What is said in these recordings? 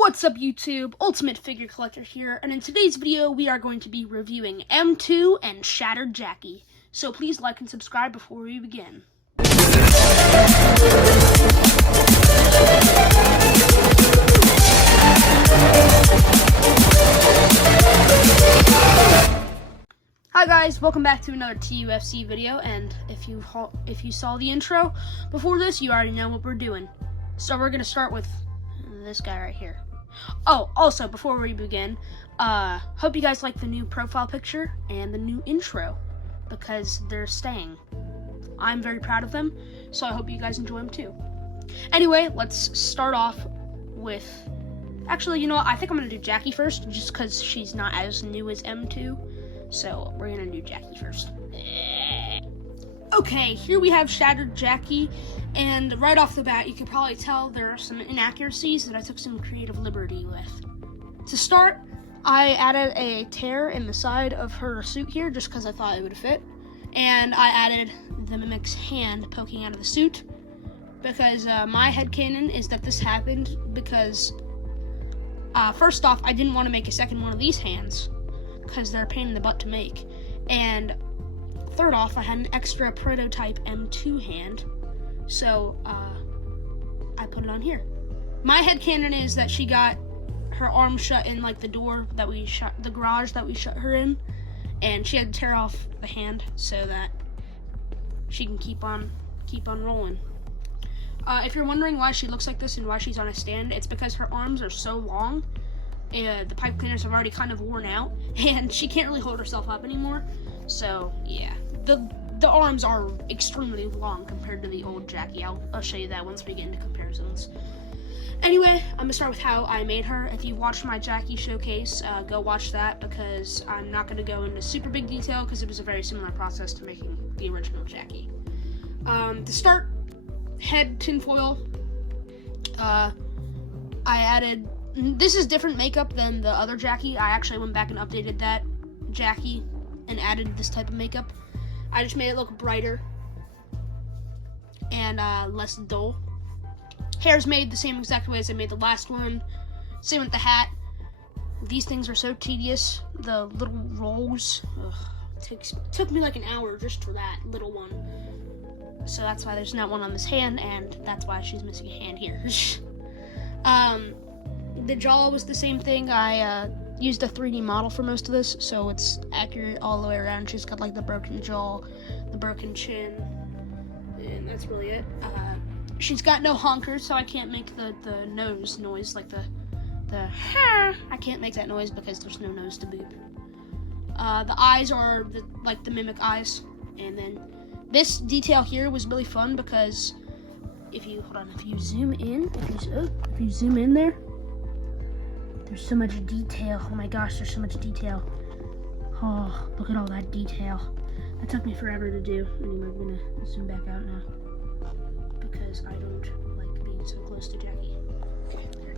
What's up YouTube, Ultimate Figure Collector here, and in today's video we are going to be reviewing M2 and Shattered Jackie. So please like and subscribe before we begin. Hi guys, welcome back to another TUFC video, and if you saw the intro before this, you already know what we're doing. So we're going to start with this guy right here. Oh, also, before we begin, hope you guys like the new profile picture and the new intro, because they're staying. I'm very proud of them, so I hope you guys enjoy them too. Anyway, let's start off with... Actually, you know what? I think I'm going to do Jackie first, just because she's not as new as M2. So, we're going to do Jackie first. Okay, here we have Shattered Jackie, and right off the bat, you can probably tell there are some inaccuracies that I took some creative liberty with. To start, I added a tear in the side of her suit here, just because I thought it would fit, and I added the Mimic's hand poking out of the suit, because my headcanon is that this happened because, first off, I didn't want to make a second one of these hands, because they're a pain in the butt to make, and third off, I had an extra prototype M2 hand, so I put it on here. My headcanon is that she got her arm shut in like the door that we shut, the garage that we shut her in, and she had to tear off the hand so that she can keep on rolling. If you're wondering why she looks like this and why she's on a stand, it's because her arms are so long. The pipe cleaners have already kind of worn out, and she can't really hold herself up anymore. So yeah, the arms are extremely long compared to the old Jackie. I'll show you that once we get into comparisons. Anyway, I'm gonna start with how I made her. If you watched my Jackie showcase, go watch that, because I'm not gonna go into super big detail because it was a very similar process to making the original Jackie. To start, head tinfoil. I added. This is different makeup than the other Jackie. I actually went back and updated that Jackie and added this type of makeup. I just made it look brighter and less dull. Hair's made the same exact way as I made the last one. Same with the hat. These things are so tedious. The little rolls, took me like an hour just for that little one. So that's why there's not one on this hand, and that's why she's missing a hand here. The jaw was the same thing. I used a 3D model for most of this, so it's accurate all the way around. She's got like the broken jaw, the broken chin, and that's really it. She's got no honkers, so I can't make the nose noise, like the I can't make that noise because there's no nose to boot. The eyes are like the Mimic eyes, and then this detail here was really fun because if you zoom in, if you zoom in there. There's so much detail. Oh my gosh, there's so much detail. Oh, look at all that detail. That took me forever to do. Anyway, I'm gonna zoom back out now because I don't like being so close to Jackie. Okay, there.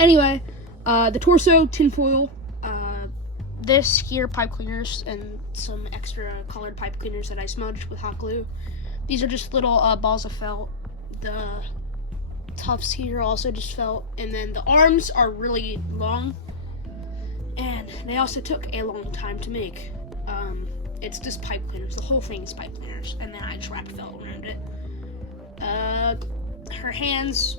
Anyway, the torso, tinfoil, this here, pipe cleaners, and some extra colored pipe cleaners that I smudged with hot glue. These are just little balls of felt. The tufts here also just felt, and then the arms are really long, and they also took a long time to make. It's just pipe cleaners. The whole thing is pipe cleaners, and then I just wrapped felt around it. Her hands,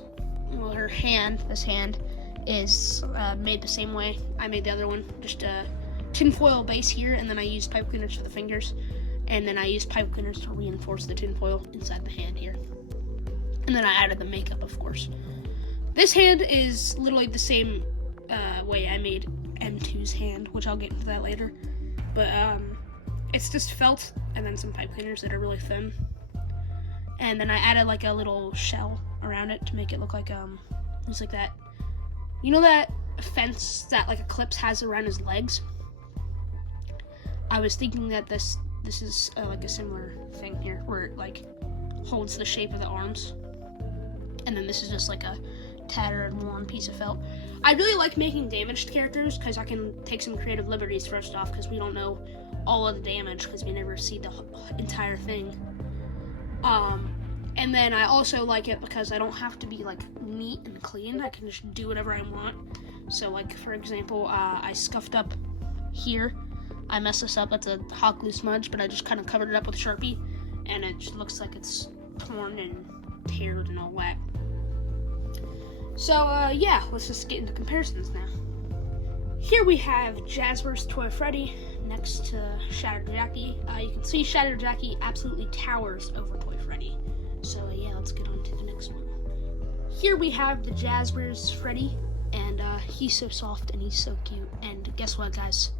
well, this hand is made the same way I made the other one, just a tinfoil base here, and then I used pipe cleaners for the fingers, and then I used pipe cleaners to reinforce the tinfoil inside the hand here. And then I added the makeup, of course. This hand is literally the same way I made M2's hand, which I'll get into that later. But it's just felt and then some pipe cleaners that are really thin. And then I added like a little shell around it to make it look like it's like that. You know that fence that like Eclipse has around his legs? I was thinking that this is like a similar thing here, where it like holds the shape of the arms. And then this is just like a tattered, worn piece of felt. I really like making damaged characters because I can take some creative liberties first off, because we don't know all of the damage because we never see the entire thing. And then I also like it because I don't have to be like neat and clean. I can just do whatever I want. So like for example, I scuffed up here. I messed this up. It's a hot glue smudge, but I just kind of covered it up with Sharpie, and it just looks like it's torn and teared and all that. So yeah, let's just get into comparisons now. Here we have Jazwares Toy Freddy next to Shattered Jackie. You can see Shattered Jackie absolutely towers over Toy Freddy. So yeah, let's get on to the next one. Here we have the Jazwares Freddy, and he's so soft and he's so cute. And guess what, guys?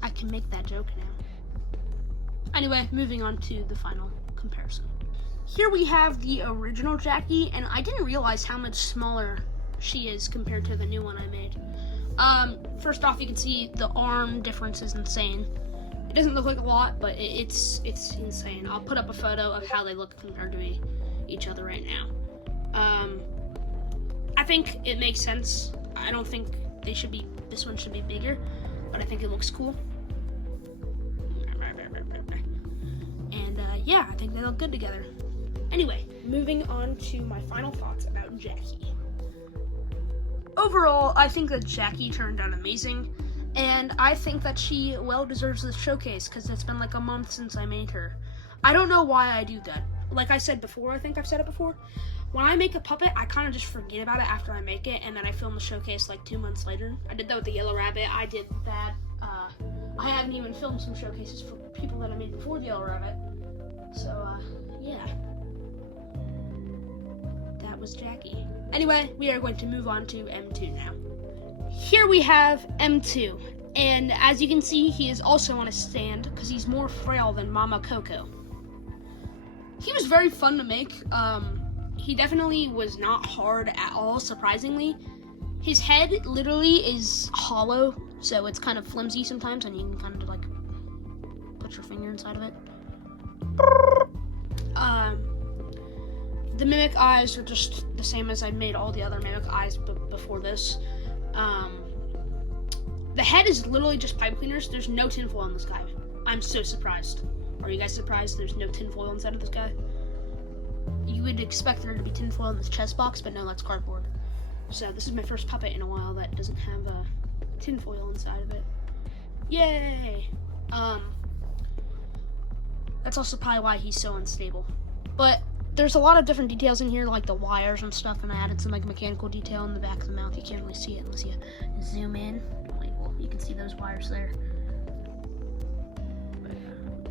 I can make that joke now. Anyway, moving on to the final comparison. Here we have the original Jackie, and I didn't realize how much smaller she is compared to the new one I made. First off, you can see the arm difference is insane. It doesn't look like a lot, but it's insane. I'll put up a photo of how they look compared to each other right now. I think it makes sense. I don't think this one should be bigger, but I think it looks cool. And yeah, I think they look good together. Anyway, moving on to my final thoughts about Jackie. Overall, I think that Jackie turned out amazing, and I think that she well deserves this showcase because it's been like a month since I made her. I don't know why I do that. Like I said before, I think I've said it before, when I make a puppet, I kind of just forget about it after I make it, and then I film the showcase like 2 months later. I did that with the Yellow Rabbit. I did that. I haven't even filmed some showcases for people that I made before the Yellow Rabbit. So, yeah. That was Jackie. Anyway, we are going to move on to M2 now. Here we have M2, and as you can see, he is also on a stand because he's more frail than Mama Coco. He was very fun to make. He definitely was not hard at all, surprisingly. His head literally is hollow, so it's kind of flimsy sometimes, and you can kind of like put your finger inside of it. The Mimic eyes are just the same as I made all the other Mimic eyes before this. The head is literally just pipe cleaners. There's no tinfoil on this guy. I'm so surprised. Are you guys surprised there's no tinfoil inside of this guy? You would expect there to be tinfoil in this chest box, but no, that's cardboard. So this is my first puppet in a while that doesn't have a tinfoil inside of it. Yay! That's also probably why he's so unstable. But there's a lot of different details in here, like the wires and stuff, and I added some like mechanical detail in the back of the mouth. You can't really see it unless you zoom in. Wait, well, you can see those wires there.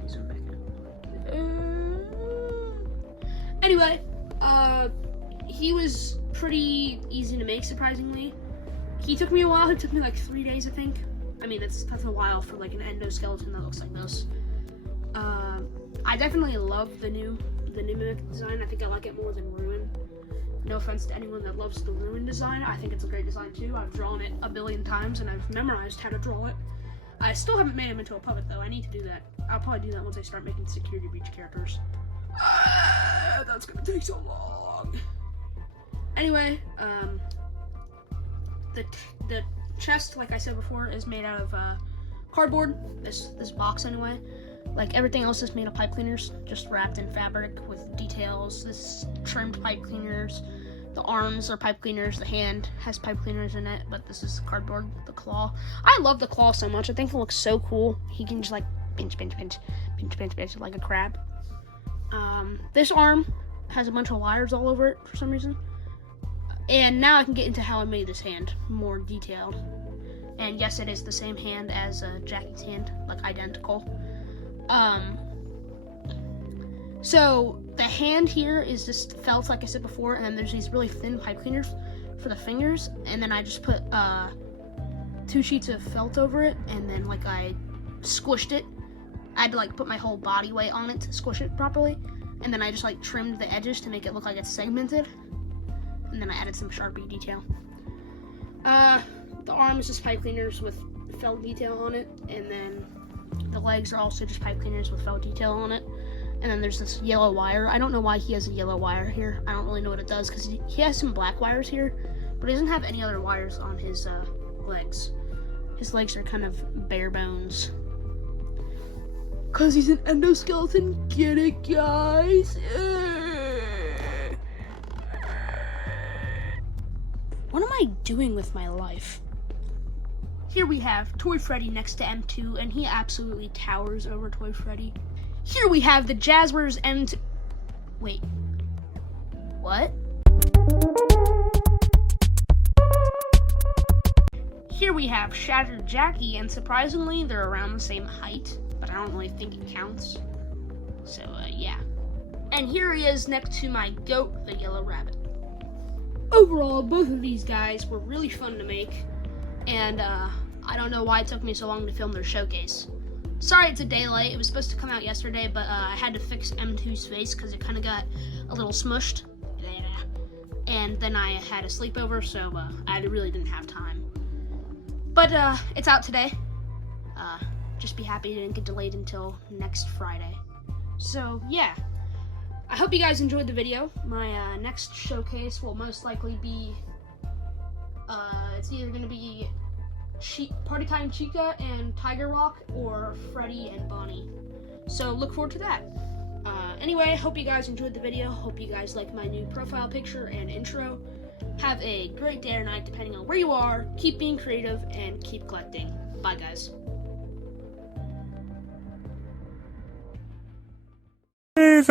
Zoom back in. Anyway, he was pretty easy to make, surprisingly. He took me a while. It took me like 3 days, I think. I mean, that's a while for like an endoskeleton that looks like this. I definitely love the new Mimic design. I think I like it more than Ruin. No offense to anyone that loves the Ruin design. I think it's a great design too. I've drawn it a billion times and I've memorized how to draw it. I still haven't made him into a puppet though. I need to do that. I'll probably do that once I start making Security Breach characters. That's gonna take so long. Anyway, the chest, like I said before, is made out of cardboard. This box anyway. Like everything else is made of pipe cleaners, just wrapped in fabric with details. This is trimmed pipe cleaners. The arms are pipe cleaners. The hand has pipe cleaners in it, but this is cardboard. The claw. I love the claw so much. I think it looks so cool. He can just like pinch like a crab. This arm has a bunch of wires all over it for some reason. And now I can get into how I made this hand more detailed. And yes, it is the same hand as Jackie's hand, like identical. So the hand here is just felt, like I said before, and then there's these really thin pipe cleaners for the fingers, and then I just put 2 sheets of felt over it, and then like I squished it. I had to like put my whole body weight on it to squish it properly, and then I just like trimmed the edges to make it look like it's segmented, and then I added some Sharpie detail. The arm is just pipe cleaners with felt detail on it, and then the legs are also just pipe cleaners with felt detail on it. And then there's this yellow wire. I don't know why he has a yellow wire here. I don't really know what it does because he has some black wires here, but he doesn't have any other wires on his legs. His legs are kind of bare bones. Cause he's an endoskeleton. Get it, guys? What am I doing with my life? Here we have Toy Freddy next to M2, and he absolutely towers over Toy Freddy. Here we have the Jazzwares M2. Wait. What? Here we have Shattered Jackie, and surprisingly, they're around the same height, but I don't really think it counts. So, yeah. And here he is next to my goat, the Yellow Rabbit. Overall, both of these guys were really fun to make, and I don't know why it took me so long to film their showcase. Sorry it's a day late. It was supposed to come out yesterday, but I had to fix M2's face because it kind of got a little smushed. And then I had a sleepover, so I really didn't have time. But it's out today. Just be happy it didn't get delayed until next Friday. So yeah, I hope you guys enjoyed the video. My next showcase will most likely be, it's either going to be Party Time Chica and Tiger Rock, or Freddy and Bonnie. So look forward to that. Anyway, hope you guys enjoyed the video. Hope you guys like my new profile picture and intro. Have a great day or night depending on where you are. Keep being creative and keep collecting. Bye guys. Jesus.